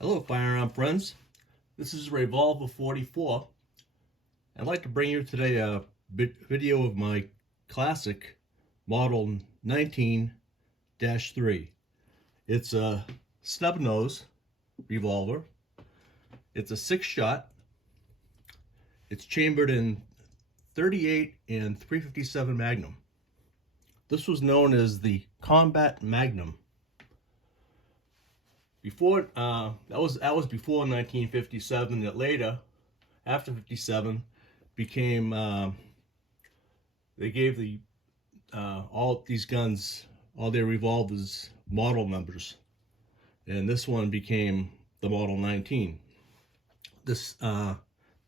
Hello, firearm friends. This is Revolver 44. I'd like to bring you today a video of my classic Model 19-3. It's a snub nose revolver. It's a 6-shot. It's chambered in 38 and 357 Magnum. This was known as the Combat Magnum. Before that was before 1957. That later, after 57, became they gave the all these guns, all their revolvers, model numbers, and this one became the Model 19. This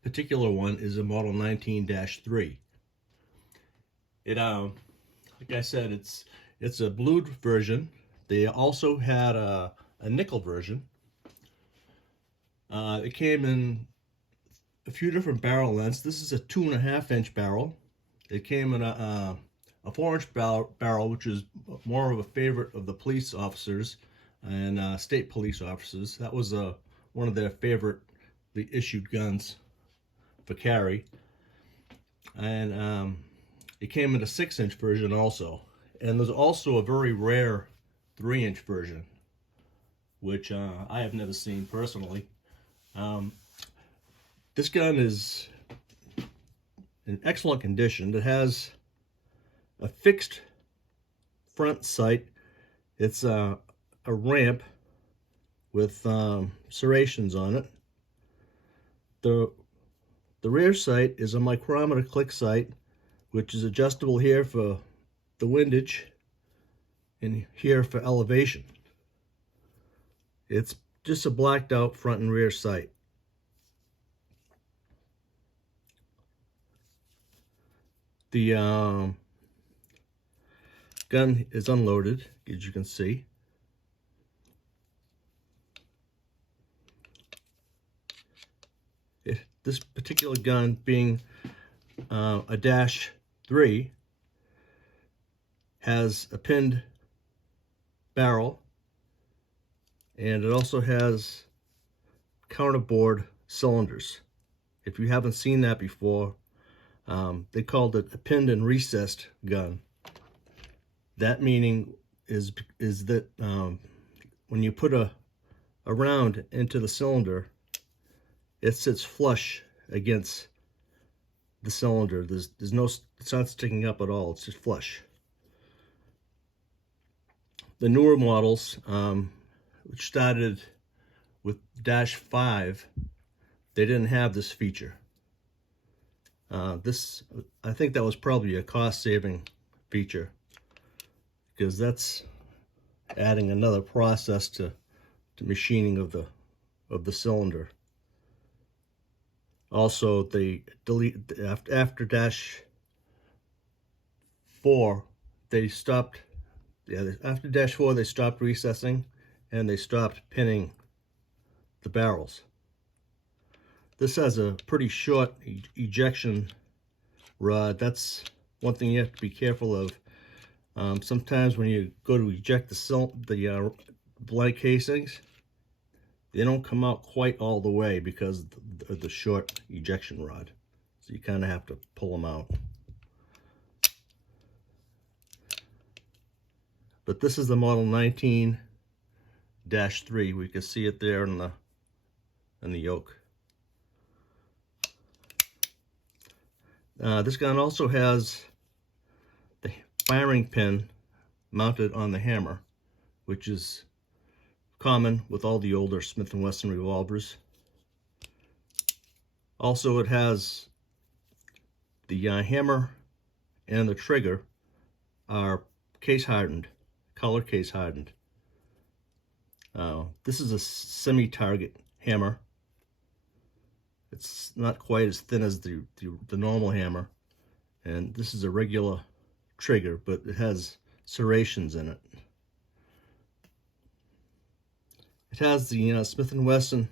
particular one is a Model 19-3. It like I said, it's a blued version. They also had a nickel version. It came in a few different barrel lengths. This is a 2.5-inch barrel. It came in a 4-inch barrel, which is more of a favorite of the police officers and state police officers. That was one of their favorite issued guns for carry. And it came in a 6-inch version also. And there's also a very rare 3-inch version, which I have never seen personally. This gun is in excellent condition. It has a fixed front sight. It's a ramp with serrations on it. The rear sight is a micrometer click sight, which is adjustable here for the windage and here for elevation. It's just a blacked out front and rear sight. The gun is unloaded, as you can see. This particular gun, being a -3, has a pinned barrel, and it also has counterbore cylinders. If you haven't seen that before, they called it a pinned and recessed gun. That meaning is that when you put a round into the cylinder, it sits flush against the cylinder. There's no, it's not sticking up at all. It's just flush. The newer models, which started with -5, they didn't have this feature. I think that was probably a cost-saving feature, because that's adding another process to machining of the cylinder. Also, they after -4, they stopped. Yeah, after -4, they stopped recessing, and they stopped pinning the barrels. This has a pretty short ejection rod. That's one thing you have to be careful of. Sometimes when you go to eject the blank casings, they don't come out quite all the way because of the short ejection rod. So you kind of have to pull them out. But this is the Model 19-3. We can see it there in the yoke. This gun also has the firing pin mounted on the hammer, which is common with all the older Smith & Wesson revolvers. Also, it has the hammer and the trigger are case hardened, color case hardened. This is a semi-target hammer. It's not quite as thin as the normal hammer, and this is a regular trigger, but it has serrations in it. It has the Smith & Wesson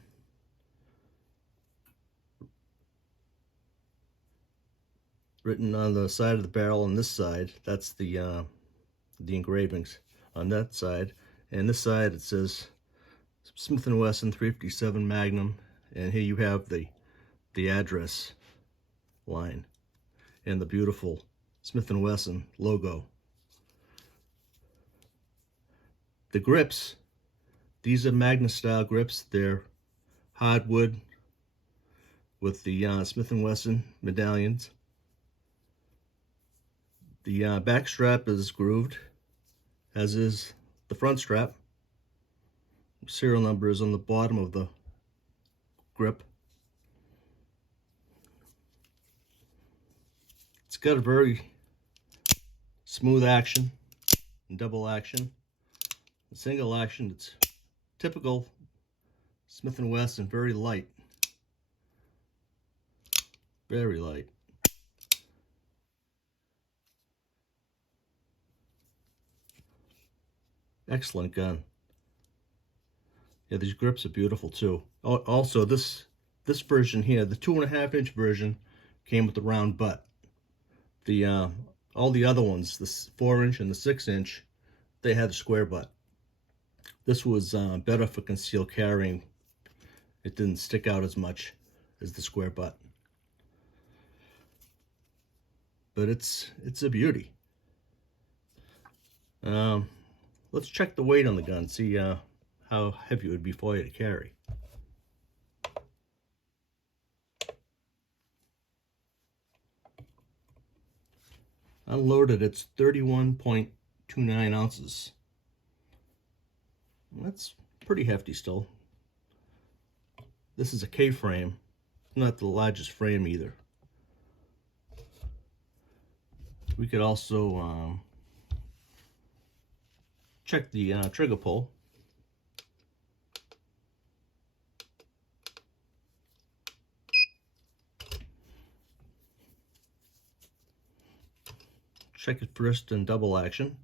written on the side of the barrel on this side. That's the engravings on that side, and this side it says Smith & Wesson 357 Magnum, and here you have the address line and the beautiful Smith & Wesson logo. The grips, these are Magna style grips. They're hardwood with the Smith & Wesson medallions. The back strap is grooved, as is the front strap. Serial number is on the bottom of the grip. It's got a very smooth action and double action. The single action, it's typical Smith & Wesson, very light. Very light. Excellent gun. Yeah, these grips are beautiful too. Also, this version here, the 2.5-inch version, came with the round butt. The all the other ones, the 4-inch and the 6-inch, they had a square butt. This was better for concealed carrying. It didn't stick out as much as the square butt. But it's a beauty. Let's check the weight on the gun, see how heavy it would be for you to carry. Unloaded, it's 31.29 ounces. That's pretty hefty still. This is a K-frame, not the largest frame either. We could also check the trigger pull. Check it first in double action.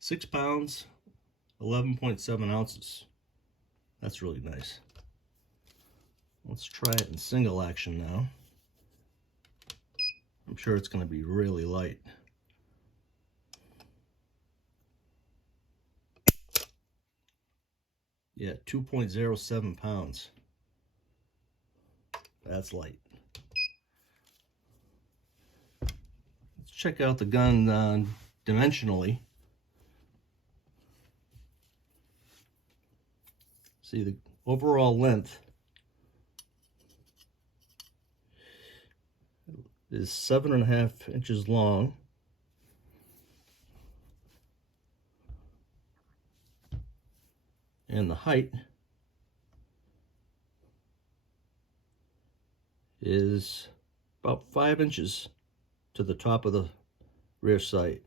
£6, 11.7 ounces. That's really nice. Let's try it in single action now. I'm sure it's going to be really light. Yeah, 2.07 pounds. That's light. Let's check out the gun dimensionally. See, the overall length is 7.5 inches long. And the height is about 5 inches to the top of the rear sight.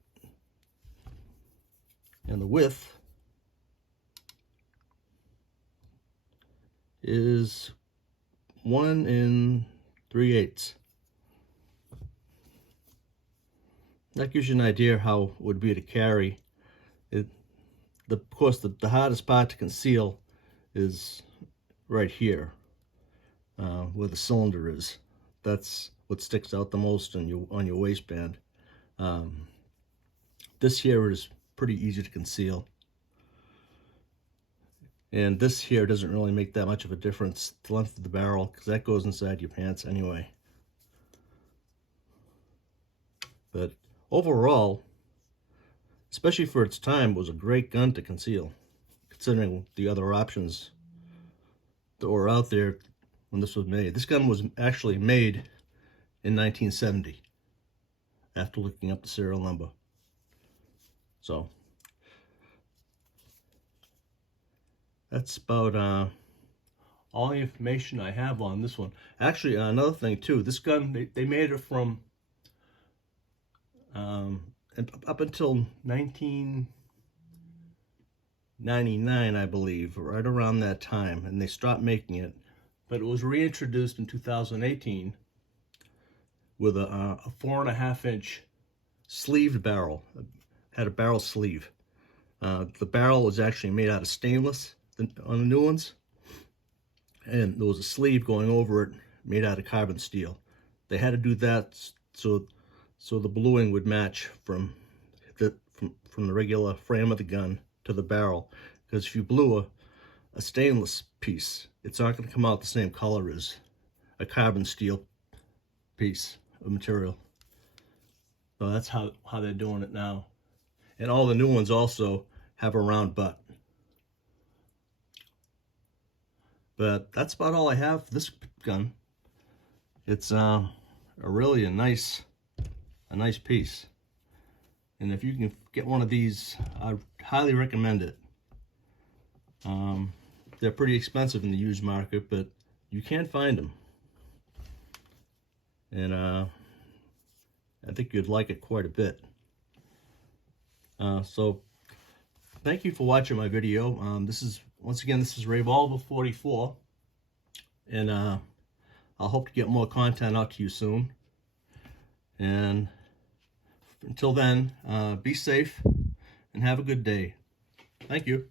And the width is 1 3/8. That gives you an idea how it would be to carry it. Of course, the hardest part to conceal is right here, where the cylinder is. That's what sticks out the most on your waistband. This here is pretty easy to conceal, and this here doesn't really make that much of a difference, the length of the barrel, because that goes inside your pants anyway. But overall, especially for its time, it was a great gun to conceal, considering the other options that were out there when this was made. This gun was actually made in 1970, after looking up the serial number. So that's about all the information I have on this one. Actually, another thing too, this gun, they made it from up until 1999, I believe, right around that time, and they stopped making it. But it was reintroduced in 2018 with a 4.5-inch sleeved barrel. It had a barrel sleeve. The barrel was actually made out of stainless on the new ones, and there was a sleeve going over it made out of carbon steel. They had to do that so the bluing would match from the regular frame of the gun to the barrel. Because if you blue a stainless piece, it's not going to come out the same color as a carbon steel piece of material. So that's how they're doing it now. And all the new ones also have a round butt. But that's about all I have for this gun. It's really a nice piece. And if you can get one of these, I highly recommend it. They're pretty expensive in the used market, but you can find them. And I think you'd like it quite a bit. So thank you for watching my video. Once again, this is Revolver 44, and I'll hope to get more content out to you soon. And until then, be safe and have a good day. Thank you.